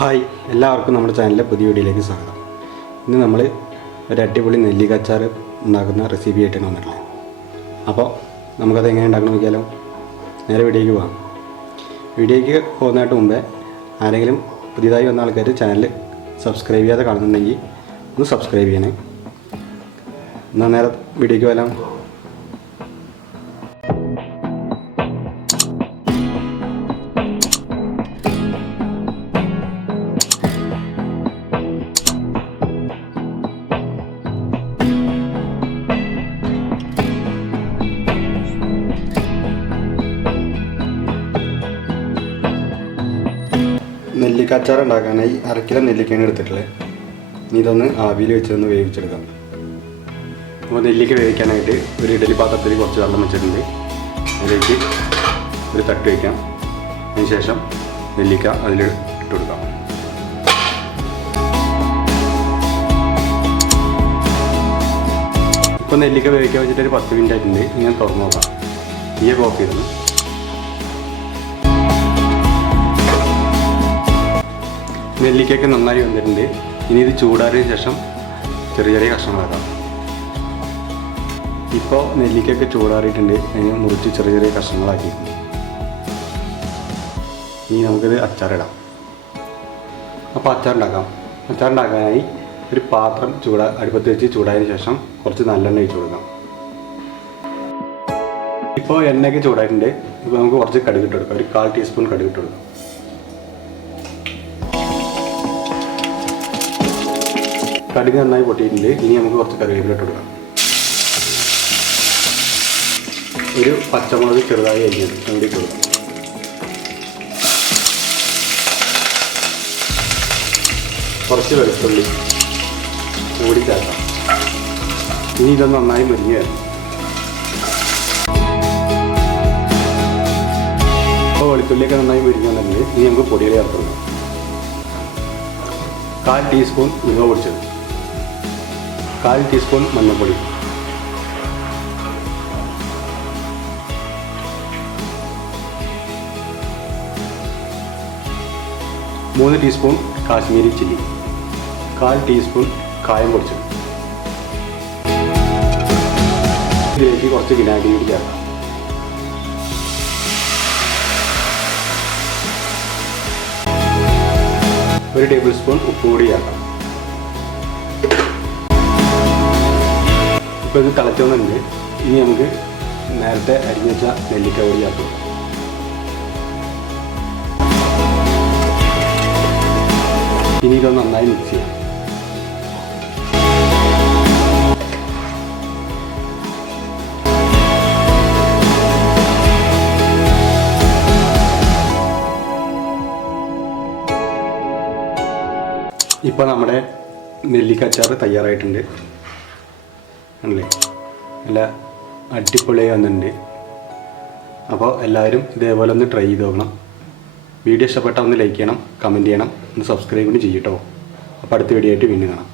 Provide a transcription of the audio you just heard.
Hi, എല്ലാവർക്കും നമ്മുടെ ചാനലിലെ പുതിയ വീഡിയോയിലേക്ക് സ്വാഗതം. ഇന്ന് നമ്മൾ ഒരു അടിപൊളി നെല്ലിക്ക അച്ചാർ ഉണ്ടാക്കുന്ന റെസിപ്പി ആയിട്ടാണ് വന്നിട്ടുള്ളത്. അപ്പോൾ നമുക്കത് എങ്ങനെ ഉണ്ടാക്കണം നോക്കിയാലോ. നേരെ വീഡിയോയ്ക്ക് പോകാം. വീഡിയോയ്ക്ക് പോകുന്നതായിട്ട് മുമ്പേ ആരെങ്കിലും പുതിയതായി വന്ന ആൾക്കാർ ചാനൽ സബ്സ്ക്രൈബ് ചെയ്യാതെ കാണുന്നുണ്ടെങ്കിൽ ഒന്ന് സബ്സ്ക്രൈബ് ചെയ്യണേ. എന്നാൽ നേരെ വീഡിയോയ്ക്ക് പോകാം. നെല്ലിക്ക അച്ചാർ ഉണ്ടാക്കാനായി 1/2 കിലോ നെല്ലിക്കയാണ് എടുത്തിട്ടുള്ളത്. ഇനി ഇതൊന്ന് ആവിയിൽ വെച്ചൊന്ന് വേവിച്ചെടുക്കാം. അപ്പോൾ നെല്ലിക്ക വേവിക്കാനായിട്ട് ഒരു ഇഡലി പാത്രത്തിൽ കുറച്ച് വെള്ളം വെച്ചിട്ടുണ്ട്. അതിലേക്ക് ഒരു തട്ട് വയ്ക്കാം. അതിനുശേഷം നെല്ലിക്ക അതിൽ ഇട്ട് കൊടുക്കാം. ഇപ്പോൾ നെല്ലിക്ക വേവിക്കാൻ വെച്ചിട്ട് ഒരു 10 മിനിറ്റ് ആയിട്ടുണ്ട്. ഇങ്ങനെ തുറന്നു നോക്കാം. തീയൊക്കെ ഓഫ് ചെയ്തു. നെല്ലിക്കയൊക്കെ നന്നായി വന്നിട്ടുണ്ട്. ഇനി ഇത് ചൂടാറിയതിന് ശേഷം ചെറിയ ചെറിയ കഷ്ണങ്ങളാക്കാം. ഇപ്പോൾ നെല്ലിക്കയൊക്കെ ചൂടാറിയിട്ടുണ്ട്. അതിന് മുറിച്ച് ചെറിയ ചെറിയ കഷ്ണങ്ങളാക്കിയിട്ടുണ്ട്. ഇനി നമുക്കിത് അച്ചാറിടാം. അപ്പോൾ അച്ചാറുണ്ടാക്കാനായി ഒരു പാത്രം അടുപ്പത്ത് വെച്ച് ചൂടായതിനു ശേഷം കുറച്ച് നല്ലെണ്ണ ഒഴിച്ച് കൊടുക്കാം. ഇപ്പോൾ എണ്ണയൊക്കെ ചൂടായിട്ടുണ്ട്. ഇപ്പോൾ നമുക്ക് കുറച്ച് കടുകിട്ട് കൊടുക്കാം. ഒരു 1/4 ടീസ്പൂൺ കടുകിട്ട് കൊടുക്കാം. കടുക് നന്നായി പൊട്ടിയിട്ടുണ്ട്. ഇനി നമുക്ക് കുറച്ച് കറിവേപ്പില ഇട്ട് കൊടുക്കാം. ഒരു പച്ചമുളക് ചെറുതായി അരിഞ്ഞത് കൂടി ഇട്ട് കൊടുക്കാം. കുറച്ച് വെളുത്തുള്ളി കൂടി ചേർക്കാം. ഇനി ഇതൊന്ന് നന്നായി മുരിഞ്ഞ് വരണം. അപ്പോൾ വെളുത്തുള്ളിയൊക്കെ നന്നായി മുരിഞ്ഞ് വന്നിട്ടുണ്ട്. ഇനി നമുക്ക് പൊടികൾ ചേർത്ത് കൊടുക്കാം. 1/4 ടീസ്പൂൺ ഉലുവ പൊടിച്ചത്, 1/4 ടീസ്പൂൺ മഞ്ഞൾപ്പൊടി, 3 ടീസ്പൂൺ കാശ്മീരി ചില്ലി, 1/4 ടീസ്പൂൺ കായം പൊടിച്ചത്. ഇതിലേക്ക് കുറച്ച് വിനാഗിരി കൂടി ചേർക്കാം. ഒരു ടേബിൾ സ്പൂൺ ഉപ്പ് കൂടി ചേർക്കാം. ഇപ്പോൾ ഇത് തിളച്ചൊന്നുണ്ട്. ഇനി നമുക്ക് നേരത്തെ അരിഞ്ഞു വെച്ച നെല്ലിക്ക കൂടി ചേർത്ത് കൊടുക്കാം. ഇനി ഇതൊന്ന് നന്നായി മിക്സ് ചെയ്യാം. ഇപ്പോൾ നമ്മുടെ നെല്ലിക്ക അച്ചാർ തയ്യാറായിട്ടുണ്ട്. ആണല്ലേ, നല്ല അടിപൊളിയായി വന്നിട്ടുണ്ട്. അപ്പോൾ എല്ലാവരും ഇതേപോലെ ഒന്ന് ട്രൈ ചെയ്ത് നോക്കണം. വീഡിയോ ഇഷ്ടപ്പെട്ടാൽ ഒന്ന് ലൈക്ക് ചെയ്യണം, കമൻറ്റ് ചെയ്യണം, ഒന്ന് സബ്സ്ക്രൈബ് കൂടി ചെയ്യട്ടോ. അപ്പോൾ അടുത്ത വീഡിയോ ആയിട്ട് വീണ്ടും കാണാം.